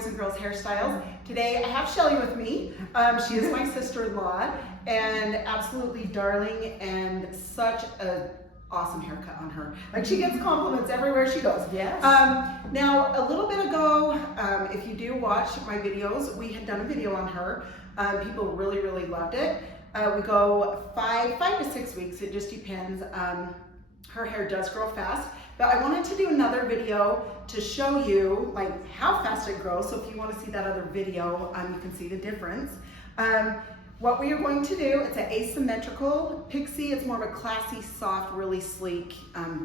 Boys and Girls Hairstyles. Today I have Shelly with me. She is my sister-in-law and absolutely darling and such an awesome haircut on her. Like, she gets compliments everywhere she goes. Yes. Now, a little bit ago, if you do watch my videos, we had done a video on her. People really loved it. We go five to 6 weeks, it just depends. Her hair does grow fast, but I wanted to do another video to show you like how fast it grows. So if you want to see that other video, you can see the difference. What we are going to do, it's an asymmetrical Pixie. It's more of a classy, soft, really sleek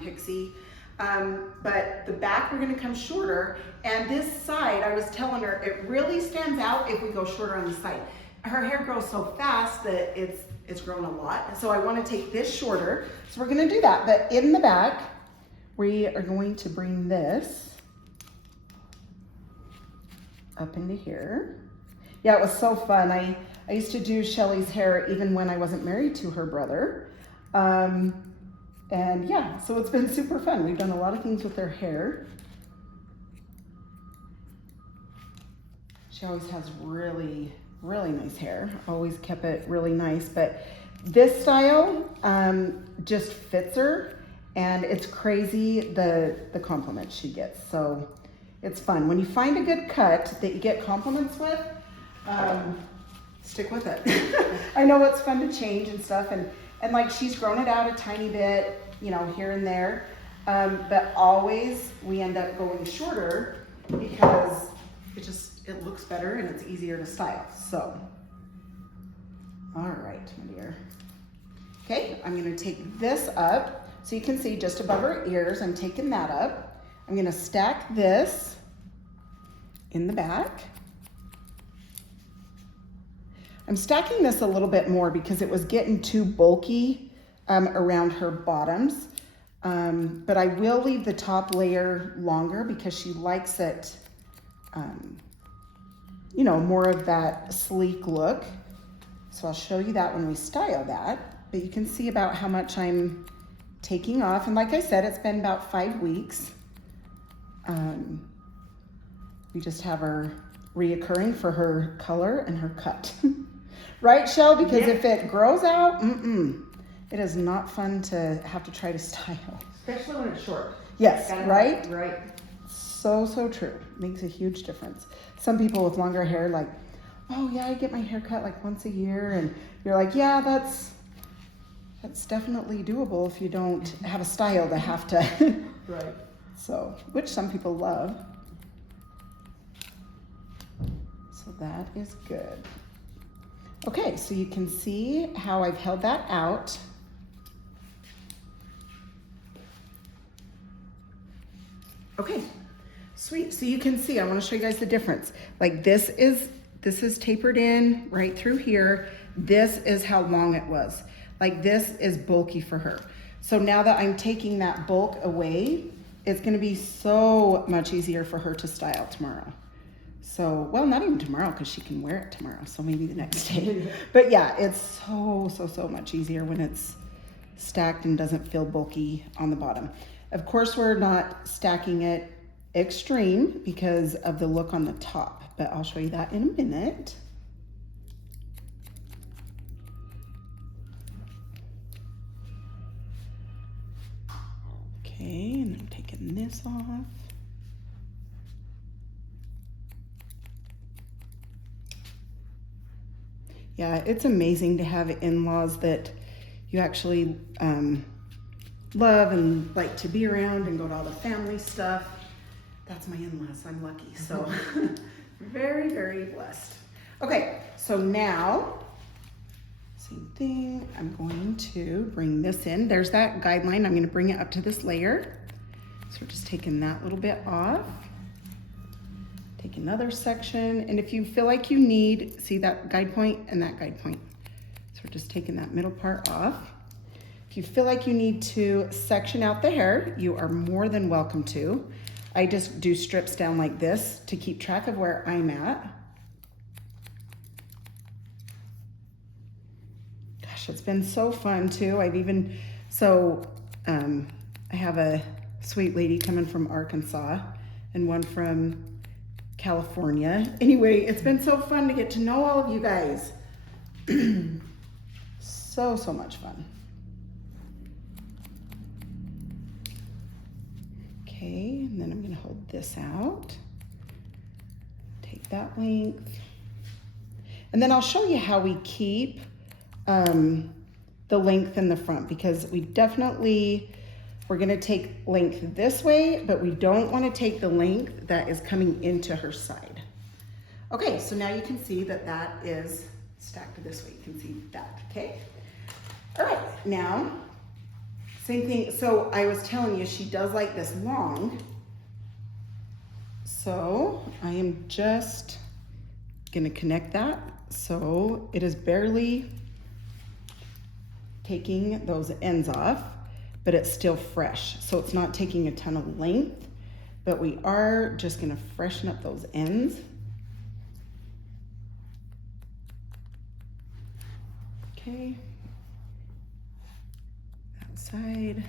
Pixie. But the back, we're gonna come shorter. And this side, I was telling her, it really stands out if we go shorter on the side. Her hair grows so fast that it's grown a lot. So I wanna take this shorter. So we're gonna do that. But in the back, we are going to bring this up into here. Yeah, it was so fun. I used to do Shelly's hair even when I wasn't married to her brother. And yeah, so it's been super fun. We've done a lot of things with her hair. She always has really nice hair. Always kept it really nice, but this style just fits her, and it's crazy the compliments she gets. So it's fun. When you find a good cut that you get compliments with, stick with it. I know it's fun to change and stuff, and like, she's grown it out a tiny bit, you know, here and there, but always we end up going shorter because it looks better and it's easier to style. So, all right, my dear. Okay, I'm gonna take this up so you can see just above her ears. I'm taking that up. I'm gonna stack this in the back. I'm stacking this a little bit more because it was getting too bulky around her bottoms. But I will leave the top layer longer because she likes it, you know, more of that sleek look. So I'll show you that when we style that. But you can see about how much I'm taking off. And like I said, it's been about 5 weeks. We just have her reoccurring for her color and her cut. Right, Shell? Because yeah, if it grows out, it is not fun to have to try to style. Especially when it's short. Yes, right? Right. So true. Makes a huge difference. Some people with longer hair like, oh yeah, I get my hair cut like once a year. And you're like, yeah, that's definitely doable if you don't have a style to have to. Right. So, which some people love. So that is good. Okay, so you can see how I've held that out. Okay, sweet. So you can see, I want to show you guys the difference. Like, this is tapered in right through here. This is how long it was. Like, this is bulky for her. So now that I'm taking that bulk away, it's going to be so much easier for her to style tomorrow. So, well, not even tomorrow because she can wear it tomorrow. So maybe the next day. But yeah, it's so much easier when it's stacked and doesn't feel bulky on the bottom. Of course, we're not stacking it extreme because of the look on the top, but I'll show you that in a minute. Okay, and I'm taking this off. Yeah, it's amazing to have in-laws that you actually love and like to be around and go to all the family stuff. That's my in-laws, I'm lucky. So very blessed. Okay, so now, same thing, I'm going to bring this in. There's that guideline. I'm gonna bring it up to this layer. So we're just taking that little bit off. Take another section, and if you feel like you need, see that guide point and that guide point. So we're just taking that middle part off. If you feel like you need to section out the hair, you are more than welcome to. I just do strips down like this to keep track of where I'm at. Gosh, it's been so fun too. I have a sweet lady coming from Arkansas and one from California. Anyway, it's been so fun to get to know all of you guys. So much fun. Okay, and then I'm gonna hold this out. Take that length. And then I'll show you how we keep the length in the front, because we're gonna take length this way, but we don't wanna take the length that is coming into her side. Okay, so now you can see that that is stacked this way. You can see that, okay? All right, now, same thing. So I was telling you, she does like this long. So I am just gonna connect that so it is barely taking those ends off, but it's still fresh. So it's not taking a ton of length, but we are just gonna freshen up those ends. Okay, that side.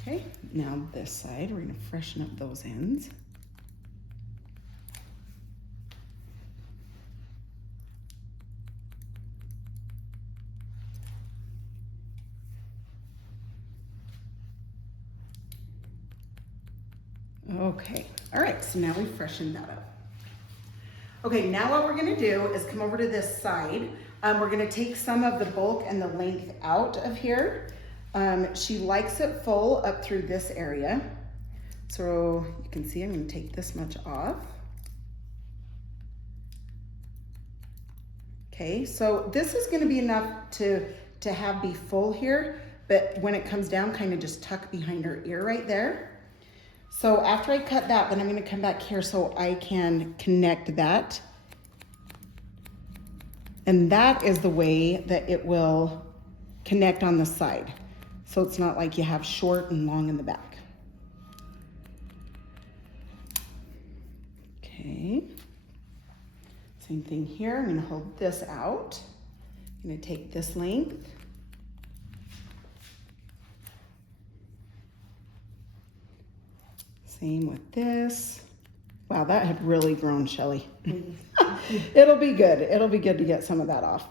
Okay, now this side, we're gonna freshen up those ends. Okay, all right, so now we freshen that up. Okay, now what we're gonna do is come over to this side. We're gonna take some of the bulk and the length out of here. She likes it full up through this area. So you can see I'm gonna take this much off. Okay, so this is gonna be enough to have be full here, but when it comes down, kind of just tuck behind her ear right there. So after I cut that, then I'm gonna come back here so I can connect that. And that is the way that it will connect on the side. So it's not like you have short and long in the back. Okay. Same thing here. I'm gonna hold this out. I'm gonna take this length. Same with this. Wow, that had really grown, Shelly. It'll be good. It'll be good to get some of that off.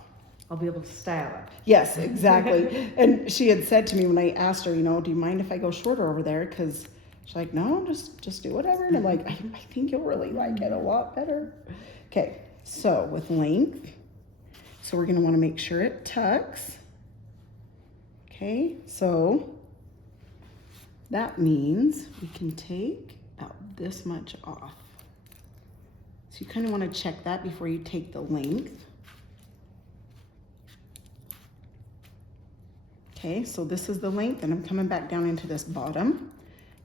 I'll be able to style it. Yes, exactly. And she had said to me when I asked her, you know, do you mind if I go shorter over there? Because she's like, no, just do whatever. And I'm like, I think you'll really like it a lot better. Okay, so with length, so we're gonna wanna make sure it tucks. Okay, so that means we can take about this much off. So you kind of want to check that before you take the length. Okay, so this is the length, and I'm coming back down into this bottom.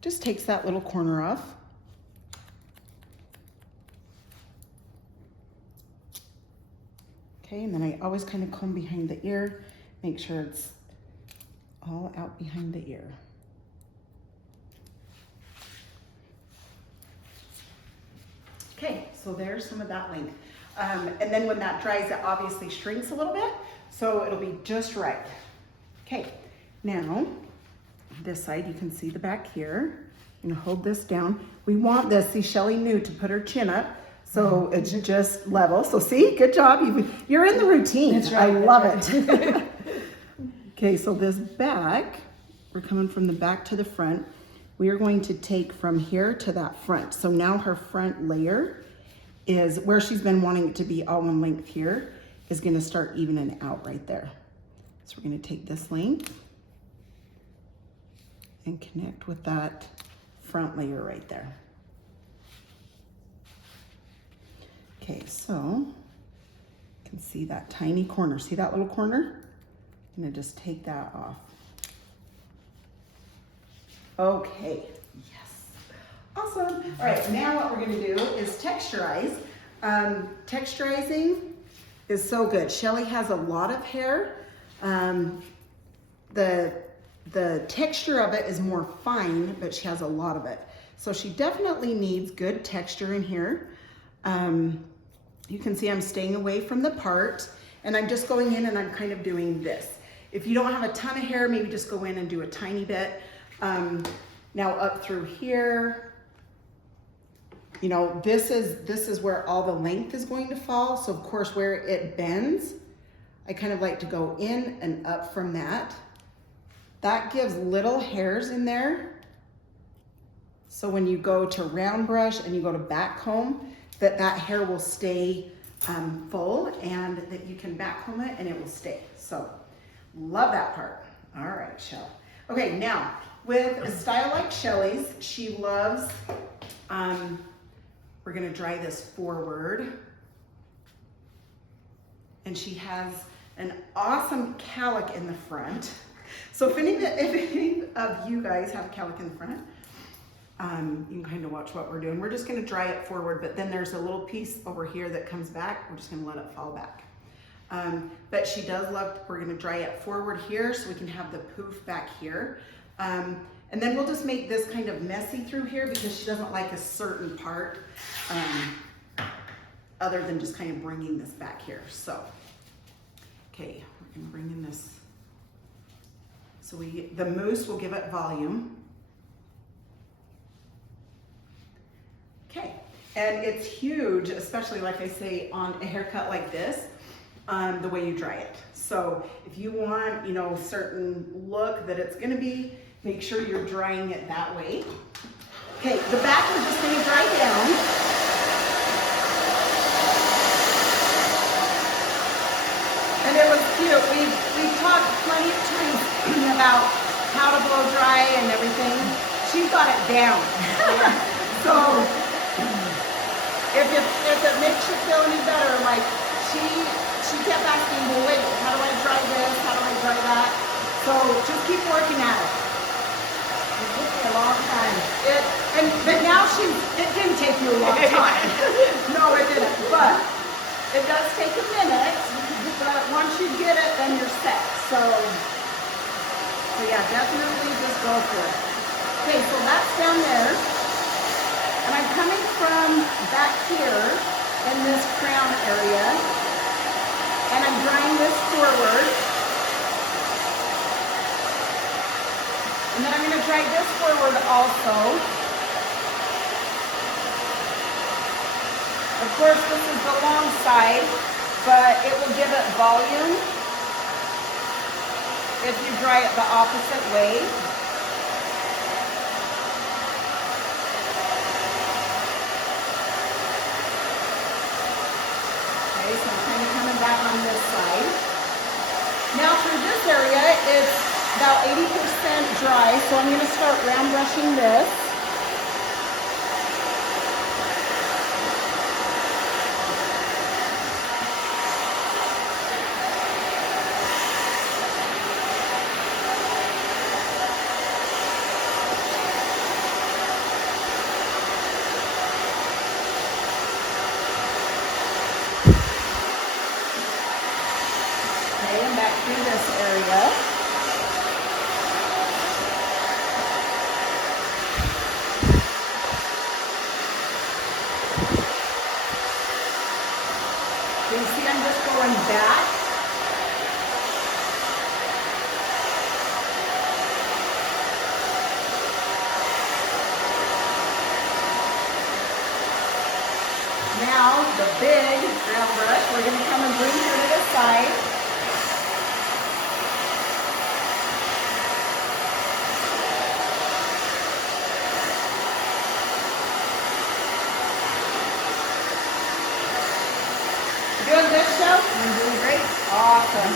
Just takes that little corner off. Okay, and then I always kind of comb behind the ear, make sure it's all out behind the ear. Okay, so there's some of that length. And then when that dries, it obviously shrinks a little bit, so it'll be just right. Okay, now this side, you can see the back here. I'm gonna hold this down. We want this, see, Shelly knew to put her chin up, so it's just level. So see, good job. You're in the routine. That's right, I love it. Okay, so this back, we're coming from the back to the front. We are going to take from here to that front. So now her front layer is where she's been wanting it to be all one length here, is gonna start evening out right there. So we're gonna take this length and connect with that front layer right there. Okay, so you can see that tiny corner. See that little corner? I'm gonna just take that off. Okay, yes, awesome. All right, now what we're gonna do is texturize. Texturizing is so good. Shelly has a lot of hair. The texture of it is more fine, but she has a lot of it. So she definitely needs good texture in here. You can see I'm staying away from the part, and I'm just going in and I'm kind of doing this. If you don't have a ton of hair, maybe just go in and do a tiny bit. Now up through here, you know, this is where all the length is going to fall. So of course where it bends, I kind of like to go in and up from that. That gives little hairs in there. So when you go to round brush and you go to back comb, that hair will stay full, and that you can back comb it and it will stay. So love that part. All right, Shell. Okay, now with a style like Shelly's, she loves, we're gonna dry this forward. And she has an awesome cowlick in the front. So if any of you guys have a cowlick in the front, you can kind of watch what we're doing. We're just gonna dry it forward, but then there's a little piece over here that comes back. We're just gonna let it fall back. But she does love, we're gonna dry it forward here so we can have the poof back here. And then we'll just make this kind of messy through here because she doesn't like a certain part other than just kind of bringing this back here. So, okay, we're gonna bring in this. So the mousse will give it volume. Okay, and it's huge, especially like I say on a haircut like this, the way you dry it. So if you want, you know, a certain look that it's gonna be, make sure you're drying it that way. Okay, the back we're just gonna dry down. And it was cute. We've talked plenty of times about how to blow dry and everything. She's got it down. So if it makes you feel any better, like she kept asking, well, wait, how do I dry this? How do I dry that? So just keep working at it. It took me a long time. But now it didn't take you a long time. No, it didn't. But it does take a minute. But once you get it, then you're set. So yeah, definitely just go for it. Okay, so that's down there. And I'm coming from back here in this crown area. And I'm drying this forward. And then I'm going to drag this forward also. Of course, this is the long side, but it will give it volume if you dry it the opposite way. Okay, so I'm kind of coming back on this side. Now through this area, it's about 80% dry, so I'm going to start round brushing this. Okay, and back through this area. You see, I'm just going back. Now, the big round brush, we're going to come and bring her to the side. Doing good, Shell? I'm doing great. Awesome.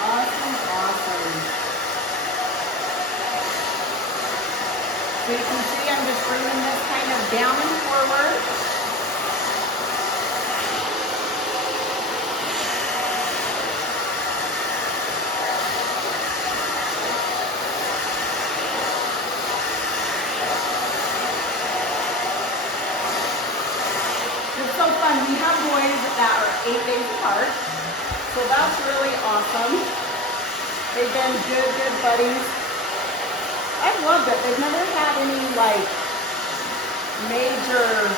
Awesome, awesome. So you can see I'm just bringing this kind of down and forward. It's so fun. We have boys that are 8 days apart, so that's really awesome. They've been good buddies. I've loved it. They've never had any like major,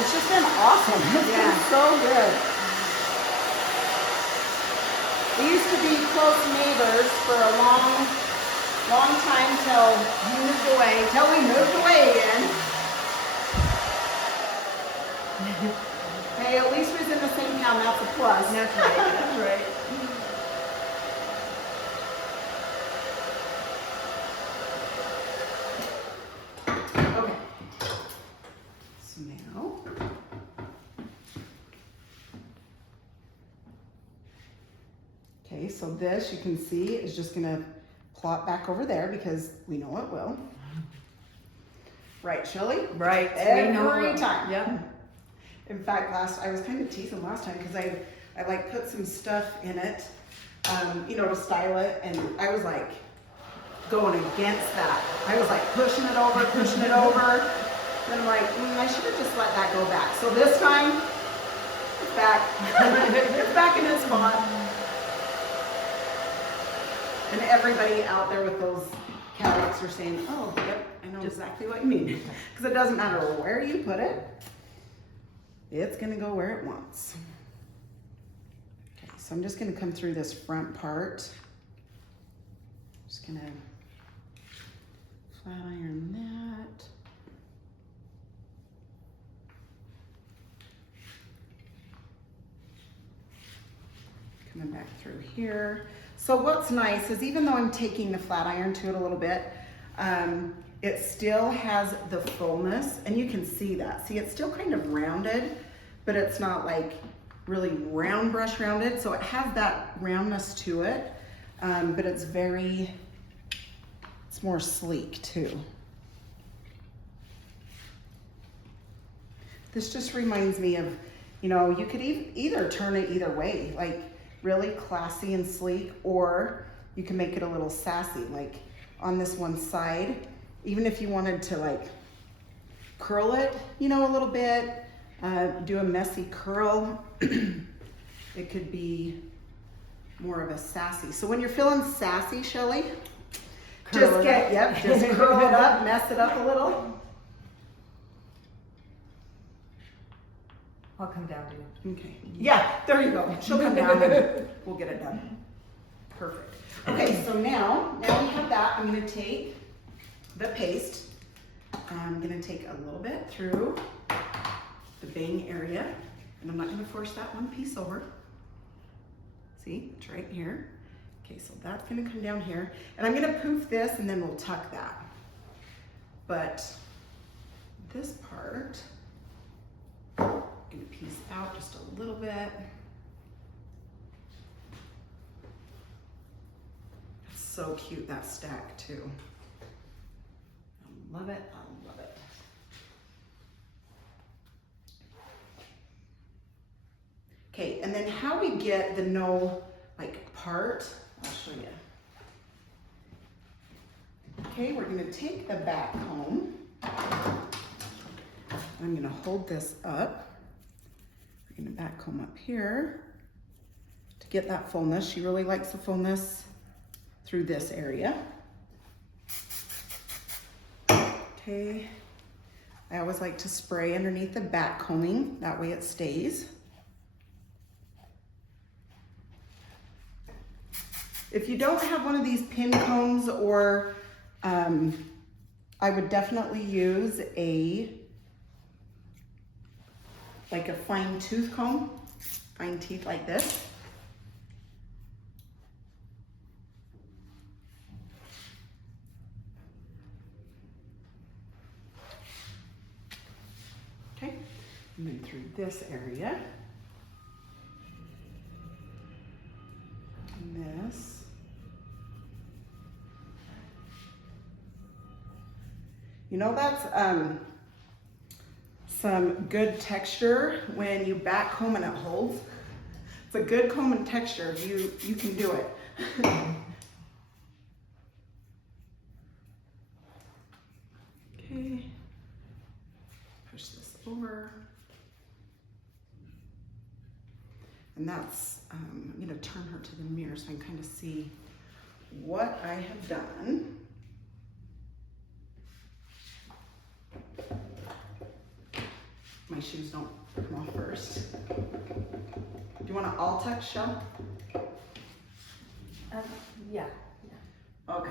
it's just been awesome. It's been so good. We used to be close neighbors for a long Long time till You moved away. till we moved away again. Hey, at least we was in the same town, that's a plus. That's right, that's right. Okay. So now. Okay, so this you can see is just gonna plop back over there because we know it will. Right, Shelly? Right. Every time. Yep. In fact, I was kind of teasing last time because I like put some stuff in it, you know, to style it, and I was like going against that. I was like pushing it over, Then I'm like, I should have just let that go back. So this time, it's back. It's back in its spot. And everybody out there with those Cowlicks are saying, oh, yep, I know exactly what you mean. Because it doesn't matter where you put it, it's gonna go where it wants. Okay, so I'm just gonna come through this front part. Just gonna flat iron that. Coming back through here. So what's nice is even though I'm taking the flat iron to it a little bit, it still has the fullness, and you can see that. See, it's still kind of rounded, but it's not like really round brush rounded. So it has that roundness to it, but it's more sleek too. This just reminds me of, you know, you could either turn it either way, like really classy and sleek, or you can make it a little sassy, like on this one side. Even if you wanted to like curl it, you know, a little bit, do a messy curl, it could be more of a sassy. So when you're feeling sassy, Shelly, just curl it up, mess it up a little. I'll come down to you. Okay. Yeah, there you go. She'll come down and we'll get it done. Perfect. Okay, so now we have that. I'm gonna take the paste. I'm gonna take a little bit through the bang area, and I'm not gonna force that one piece over. See, it's right here. Okay, so that's gonna come down here, and I'm gonna poof this, and then we'll tuck that. But this part, gonna piece out just a little bit. It's so cute, that stack too. I love it, I love it. Okay, and then how we get the no like part, I'll show you. Okay, we're gonna take the back comb. I'm gonna hold this up. We're gonna back comb up here to get that fullness. She really likes the fullness through this area. Okay, I always like to spray underneath the back combing, that way it stays. If you don't have one of these pin combs, or I would definitely use like a fine tooth comb, fine teeth like this. Okay, and then through this area. And this. You know, that's some good texture when you back comb and it holds. It's a good comb and texture. You can do it. Okay, push this over. And that's, I'm gonna turn her to the mirror so I can kind of see what I have done. My shoes don't come off first. Do you want to all tuck, Shell? Yeah. Okay, all right.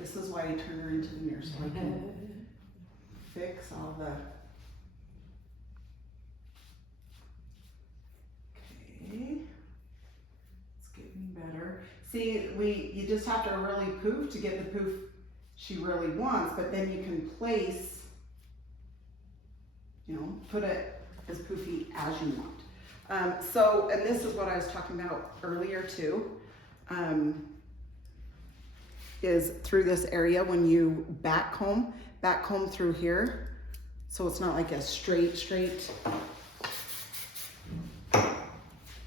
This is why I turn her into the mirror, so I can fix all the. Okay, it's getting better. See, you just have to really poof to get the poof she really wants, but then you can place, you know, put it as poofy as you want. So, and this is what I was talking about earlier too, is through this area when you back comb through here, so it's not like a straight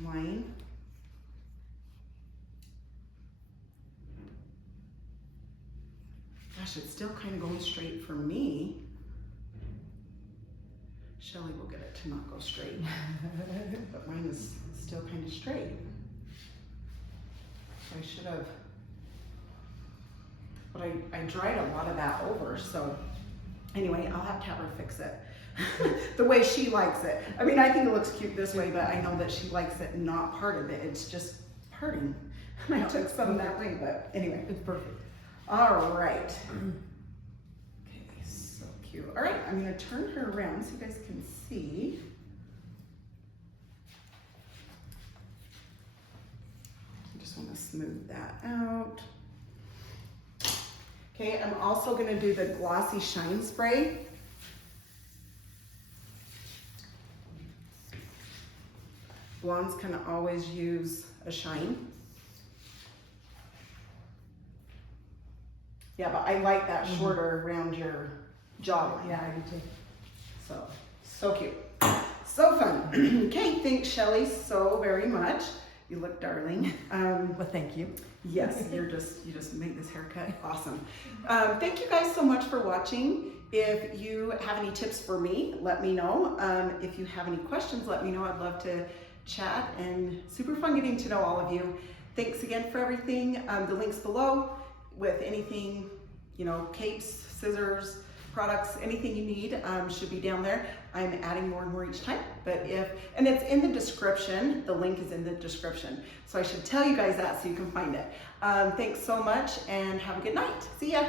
line. Gosh, it's still kind of going straight for me. Shelly will get it to not go straight, but mine is still kind of straight. So I should have, but I dried a lot of that over, so anyway, I'll have to have her fix it the way she likes it. I mean, I think it looks cute this way, but I know that she likes it not part of it. It's just parting. I took some that way, but anyway. It's perfect. All right. Okay, so cute. All right, I'm gonna turn her around so you guys can see. I just wanna smooth that out. Okay, I'm also gonna do the glossy shine spray. Blondes can always use a shine. Yeah, but I like that shorter around your jawline. Yeah, I do too. So cute. So fun. Okay, thanks Shelly so very much. You look darling. Well, thank you. Yes, you just make this haircut awesome. Thank you guys so much for watching. If you have any tips for me, let me know. If you have any questions, let me know. I'd love to chat, and super fun getting to know all of you. Thanks again for everything. The links below with anything, you know, capes, scissors, products, anything you need should be down there. I'm adding more and more each time, but and it's in the description. The link is in the description. So I should tell you guys that so you can find it. Thanks so much and have a good night. See ya.